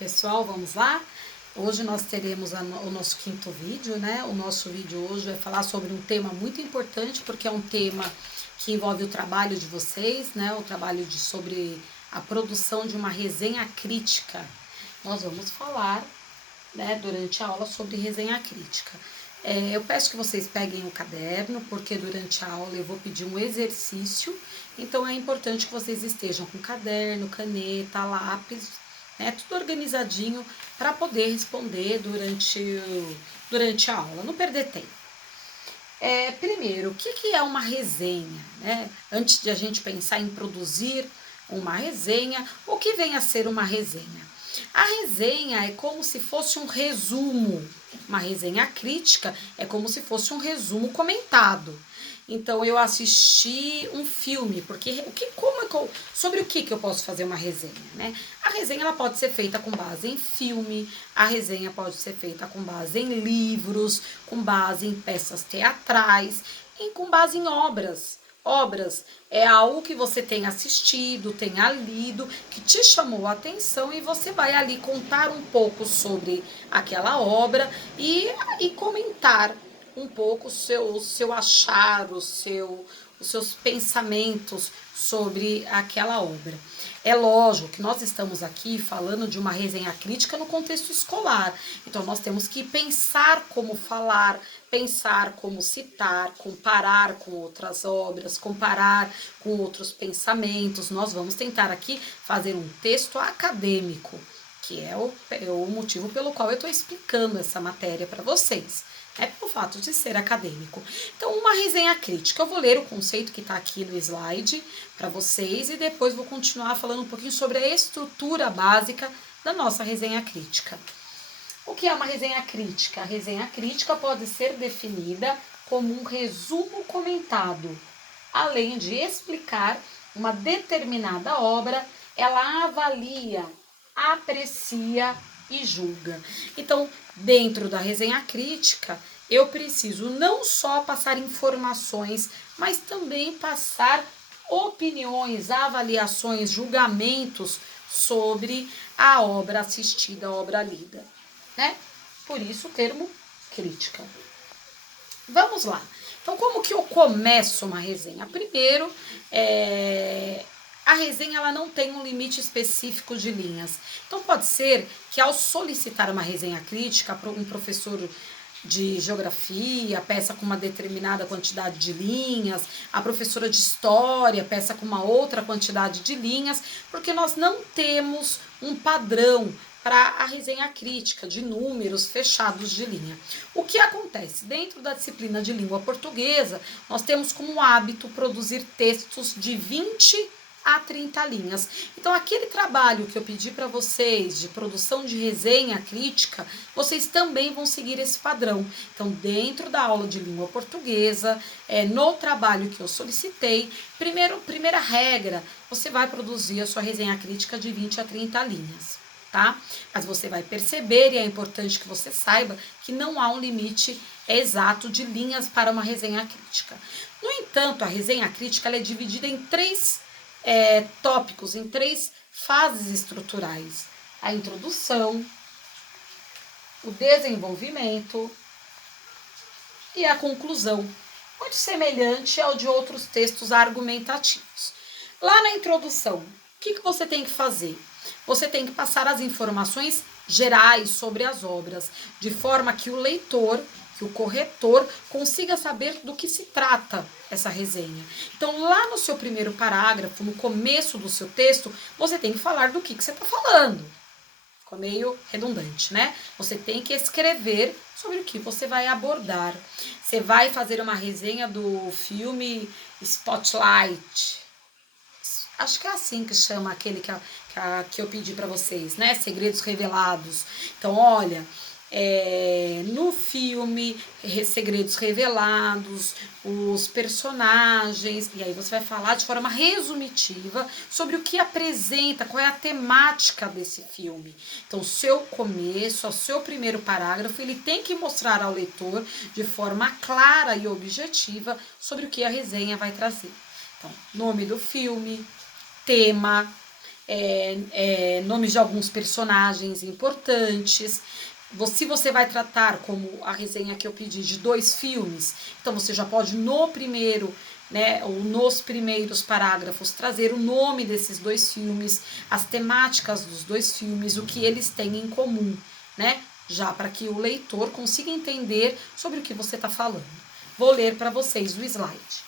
Pessoal, vamos lá? Hoje nós teremos o nosso quinto vídeo, né? O nosso vídeo hoje vai falar sobre um tema muito importante, porque é um tema que envolve o trabalho de vocês, né? O trabalho sobre a produção de uma resenha crítica. Nós vamos falar, né, durante a aula sobre resenha crítica. Eu peço que vocês peguem o caderno, porque durante a aula eu vou pedir um exercício, então é importante que vocês estejam com caderno, caneta, lápis, né, tudo organizadinho para poder responder durante a aula, não perder tempo. Primeiro, o que é uma resenha? Né? Antes de a gente pensar em produzir uma resenha, o que vem a ser uma resenha? A resenha é como se fosse um resumo. Uma resenha crítica é como se fosse um resumo comentado. Então eu assisti um filme, porque sobre o que eu posso fazer uma resenha, né? A resenha ela pode ser feita com base em filme, a resenha pode ser feita com base em livros, com base em peças teatrais, e com base em obras. Obras é algo que você tenha assistido, tenha lido, que te chamou a atenção e você vai ali contar um pouco sobre aquela obra e comentar um pouco o seu achar, os seus pensamentos sobre aquela obra. É lógico que nós estamos aqui falando de uma resenha crítica no contexto escolar, então nós temos que pensar como falar, pensar como citar, comparar com outras obras, comparar com outros pensamentos. Nós vamos tentar aqui fazer um texto acadêmico, que é o motivo pelo qual eu estou explicando essa matéria para vocês. É pelo fato de ser acadêmico. Então, uma resenha crítica. Eu vou ler o conceito que está aqui no slide para vocês e depois vou continuar falando um pouquinho sobre a estrutura básica da nossa resenha crítica. O que é uma resenha crítica? A resenha crítica pode ser definida como um resumo comentado. Além de explicar uma determinada obra, ela avalia, aprecia e julga. Então, dentro da resenha crítica, eu preciso não só passar informações, mas também passar opiniões, avaliações, julgamentos sobre a obra assistida, a obra lida, né? Por isso o termo crítica. Vamos lá. Então, como que eu começo uma resenha? Primeiro, a resenha ela não tem um limite específico de linhas. Então, pode ser que ao solicitar uma resenha crítica, um professor de geografia peça com uma determinada quantidade de linhas, a professora de história peça com uma outra quantidade de linhas, porque nós não temos um padrão para a resenha crítica de números fechados de linha. O que acontece? Dentro da disciplina de língua portuguesa, nós temos como hábito produzir textos de 20 a 30 linhas. Então, aquele trabalho que eu pedi para vocês de produção de resenha crítica, vocês também vão seguir esse padrão. Então, dentro da aula de língua portuguesa, no trabalho que eu solicitei, primeira regra, você vai produzir a sua resenha crítica de 20 a 30 linhas. Tá? Mas você vai perceber, e é importante que você saiba, que não há um limite exato de linhas para uma resenha crítica. No entanto, a resenha crítica ela é dividida em três tópicos, em três fases estruturais: a introdução, o desenvolvimento e a conclusão, muito semelhante ao de outros textos argumentativos. Lá na introdução, o que você tem que fazer? Você tem que passar as informações gerais sobre as obras, de forma que o leitor, que o corretor, consiga saber do que se trata essa resenha. Então, lá no seu primeiro parágrafo, no começo do seu texto, você tem que falar do que você está falando. Ficou meio redundante, né? Você tem que escrever sobre o que você vai abordar. Você vai fazer uma resenha do filme Spotlight. Acho que é assim que chama aquele que eu pedi para vocês, né? Segredos Revelados. Então, olha, no filme Segredos Revelados, os personagens, e aí você vai falar de forma resumitiva sobre o que apresenta, qual é a temática desse filme. Então, o seu começo, o seu primeiro parágrafo, ele tem que mostrar ao leitor de forma clara e objetiva sobre o que a resenha vai trazer. Então, nome do filme, tema, nomes de alguns personagens importantes. Se você vai tratar, como a resenha que eu pedi, de 2 filmes, então você já pode no primeiro, né, ou nos primeiros parágrafos, trazer o nome desses 2 filmes, as temáticas dos 2 filmes, o que eles têm em comum, né? Já para que o leitor consiga entender sobre o que você está falando. Vou ler para vocês o slide.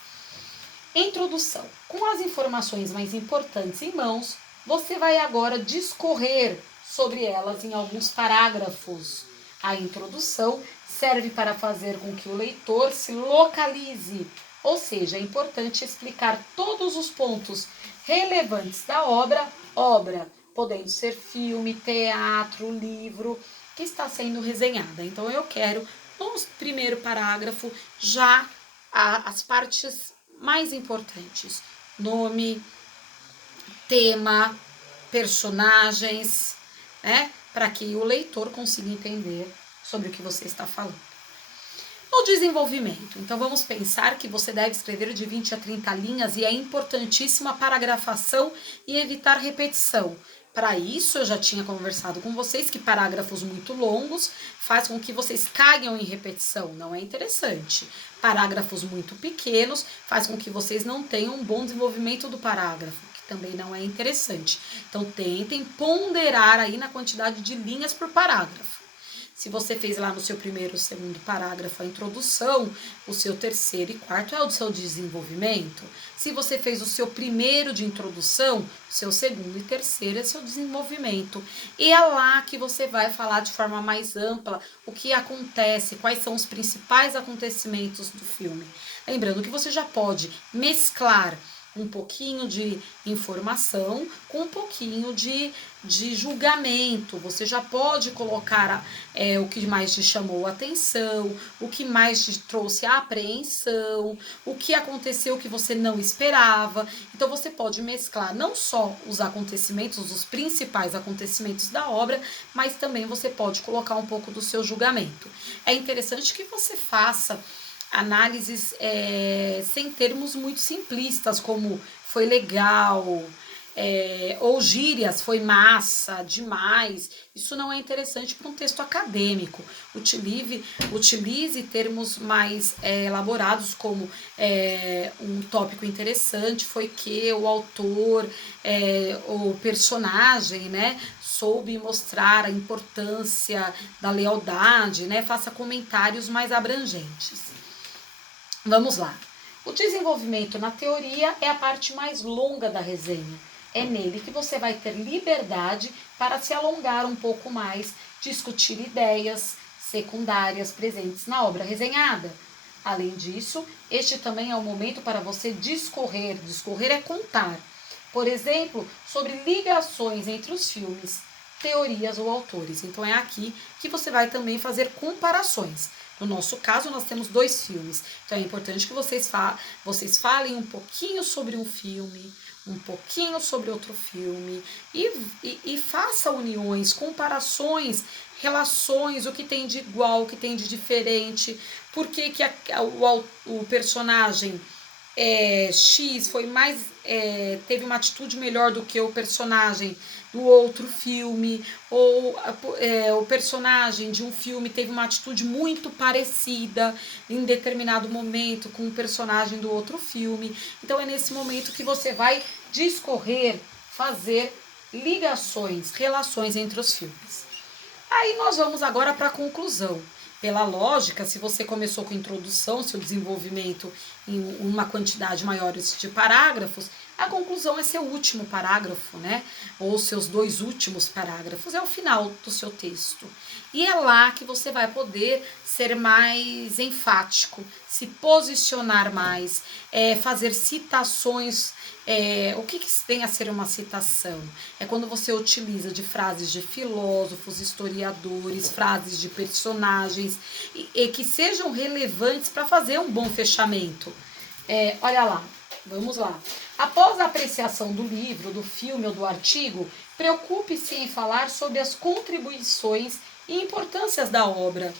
Introdução. Com as informações mais importantes em mãos, você vai agora discorrer sobre elas em alguns parágrafos. A introdução serve para fazer com que o leitor se localize, ou seja, é importante explicar todos os pontos relevantes da obra, podendo ser filme, teatro, livro, que está sendo resenhada. Então eu quero, no primeiro parágrafo, já as partes mais importantes: nome, tema, personagens, né? Para que o leitor consiga entender sobre o que você está falando. No desenvolvimento, então vamos pensar que você deve escrever de 20 a 30 linhas e é importantíssima a paragrafação e evitar repetição. Para isso, eu já tinha conversado com vocês que parágrafos muito longos faz com que vocês caiam em repetição, não é interessante. Parágrafos muito pequenos faz com que vocês não tenham um bom desenvolvimento do parágrafo, que também não é interessante. Então, tentem ponderar aí na quantidade de linhas por parágrafo. Se você fez lá no seu primeiro, segundo parágrafo a introdução, o seu terceiro e quarto é o do seu desenvolvimento. Se você fez o seu primeiro de introdução, o seu segundo e terceiro é seu desenvolvimento. E é lá que você vai falar de forma mais ampla o que acontece, quais são os principais acontecimentos do filme. Lembrando que você já pode mesclar um pouquinho de informação com um pouquinho de julgamento. Você já pode colocar o que mais te chamou a atenção, o que mais te trouxe a apreensão, o que aconteceu que você não esperava. Então você pode mesclar não só os acontecimentos, os principais acontecimentos da obra, mas também você pode colocar um pouco do seu julgamento. É interessante que você faça análises sem termos muito simplistas, como foi legal, ou gírias, foi massa, demais. Isso não é interessante para um texto acadêmico. Utilize termos mais elaborados, como um tópico interessante foi que o autor, o personagem, né, soube mostrar a importância da lealdade, né? Faça comentários mais abrangentes. Vamos lá. O desenvolvimento na teoria é a parte mais longa da resenha. É nele que você vai ter liberdade para se alongar um pouco mais, discutir ideias secundárias presentes na obra resenhada. Além disso, este também é o momento para você discorrer. Discorrer é contar. Por exemplo, sobre ligações entre os filmes, teorias ou autores. Então é aqui que você vai também fazer comparações. No nosso caso, nós temos 2 filmes. Então é importante que vocês falem um pouquinho sobre um filme, um pouquinho sobre outro filme e faça uniões, comparações, relações, o que tem de igual, o que tem de diferente, por que o personagem X foi mais teve uma atitude melhor do que o personagem do outro filme, ou o personagem de um filme teve uma atitude muito parecida em determinado momento com o personagem do outro filme. Então é nesse momento que você vai discorrer, fazer ligações, relações entre os filmes. Aí nós vamos agora para a conclusão. Pela lógica, se você começou com introdução, seu desenvolvimento em uma quantidade maior de parágrafos, a conclusão é seu último parágrafo, né? Ou seus 2 últimos parágrafos, é o final do seu texto. E é lá que você vai poder ser mais enfático, se posicionar mais, fazer citações. O que vem a ser uma citação? É quando você utiliza de frases de filósofos, historiadores, frases de personagens e que sejam relevantes para fazer um bom fechamento. Olha lá, vamos lá. Após a apreciação do livro, do filme ou do artigo, preocupe-se em falar sobre as contribuições e importâncias da obra.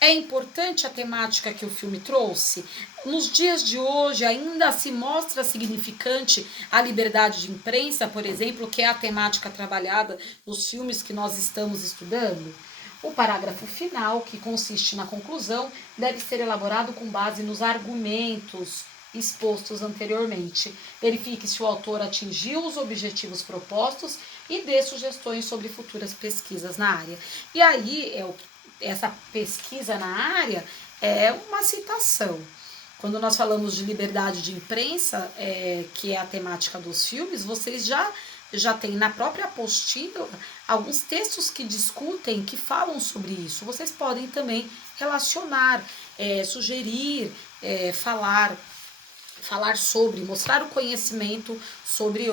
É importante a temática que o filme trouxe? Nos dias de hoje ainda se mostra significante a liberdade de imprensa, por exemplo, que é a temática trabalhada nos filmes que nós estamos estudando? O parágrafo final, que consiste na conclusão, deve ser elaborado com base nos argumentos expostos anteriormente. Verifique se o autor atingiu os objetivos propostos e dê sugestões sobre futuras pesquisas na área. E aí, essa pesquisa na área é uma citação. Quando nós falamos de liberdade de imprensa, que é a temática dos filmes, vocês já tem na própria apostila alguns textos que discutem, que falam sobre isso. Vocês podem também relacionar, sugerir, falar sobre, mostrar o conhecimento sobre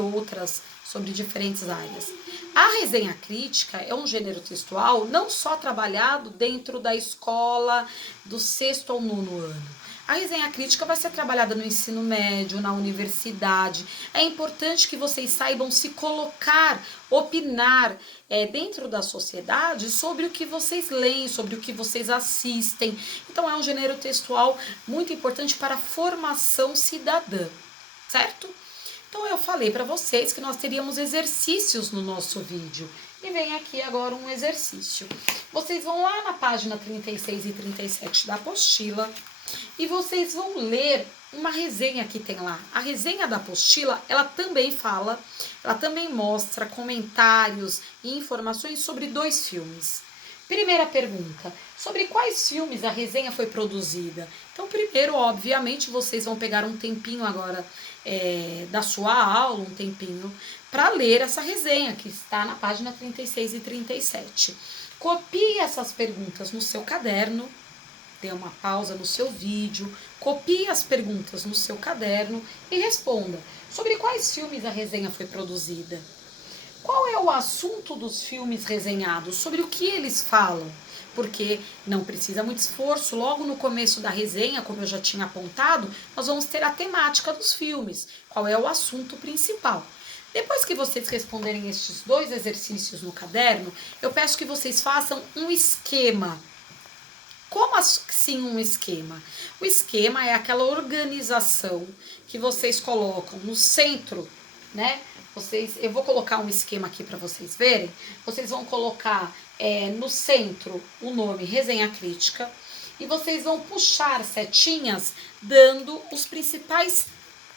diferentes áreas. A resenha crítica é um gênero textual não só trabalhado dentro da escola do 6º ao 9º ano. A resenha crítica vai ser trabalhada no ensino médio, na universidade. É importante que vocês saibam se colocar, opinar dentro da sociedade sobre o que vocês leem, sobre o que vocês assistem. Então é um gênero textual muito importante para a formação cidadã, certo? Então eu falei para vocês que nós teríamos exercícios no nosso vídeo. E vem aqui agora um exercício. Vocês vão lá na página 36 e 37 da apostila e vocês vão ler uma resenha que tem lá. A resenha da apostila, ela também mostra comentários e informações sobre 2 filmes. Primeira pergunta, sobre quais filmes a resenha foi produzida? Então, primeiro, obviamente, vocês vão pegar um tempinho agora da sua aula, um tempinho, para ler essa resenha, que está na página 36 e 37. Copie essas perguntas no seu caderno, dê uma pausa no seu vídeo, copie as perguntas no seu caderno e responda. Sobre quais filmes a resenha foi produzida? Qual é o assunto dos filmes resenhados? Sobre o que eles falam? Porque não precisa muito esforço. Logo no começo da resenha, como eu já tinha apontado, nós vamos ter a temática dos filmes. Qual é o assunto principal? Depois que vocês responderem estes 2 exercícios no caderno, eu peço que vocês façam um esquema. Como assim um esquema? O esquema é aquela organização que vocês colocam no centro, né? Eu vou colocar um esquema aqui para vocês verem. Vocês vão colocar no centro o nome resenha crítica e vocês vão puxar setinhas dando os principais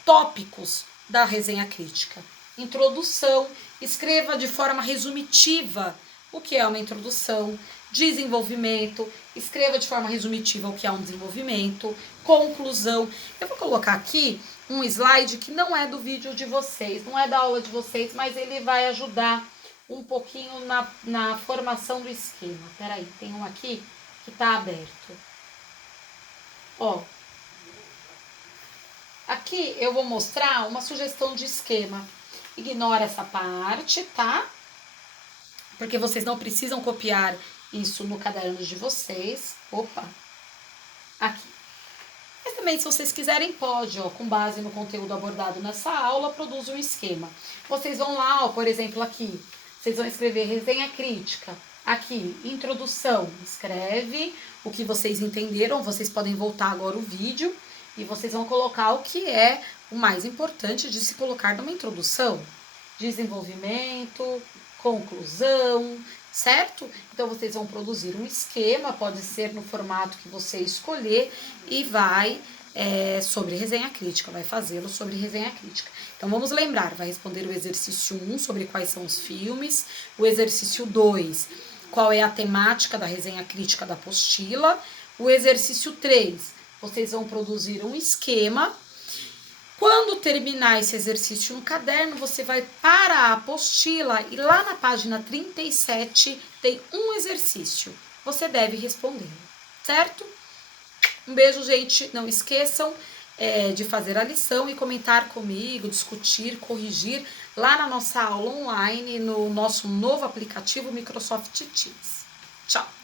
tópicos da resenha crítica. Introdução, escreva de forma resumitiva o que é uma introdução. Desenvolvimento, escreva de forma resumitiva o que é um desenvolvimento. Conclusão. Eu vou colocar aqui um slide que não é do vídeo de vocês, não é da aula de vocês, mas ele vai ajudar um pouquinho na formação do esquema. Peraí, tem um aqui que tá aberto. Ó, aqui eu vou mostrar uma sugestão de esquema. Ignora essa parte, tá? Porque vocês não precisam copiar isso no caderno de vocês. Opa! Aqui. Mas também, se vocês quiserem, pode, ó, com base no conteúdo abordado nessa aula, produz um esquema. Vocês vão lá, ó, por exemplo, aqui, vocês vão escrever resenha crítica. Aqui, introdução, escreve o que vocês entenderam. Vocês podem voltar agora o vídeo e vocês vão colocar o que é o mais importante de se colocar numa introdução. Desenvolvimento, conclusão, certo? Então, vocês vão produzir um esquema, pode ser no formato que você escolher, e vai sobre resenha crítica, vai fazê-lo sobre resenha crítica. Então, vamos lembrar, vai responder o exercício 1, sobre quais são os filmes, o exercício 2, qual é a temática da resenha crítica da apostila, o exercício 3, vocês vão produzir um esquema. Quando terminar esse exercício no caderno, você vai para a apostila e lá na página 37 tem um exercício. Você deve responder, certo? Um beijo, gente. Não esqueçam de fazer a lição e comentar comigo, discutir, corrigir lá na nossa aula online, no nosso novo aplicativo Microsoft Teams. Tchau!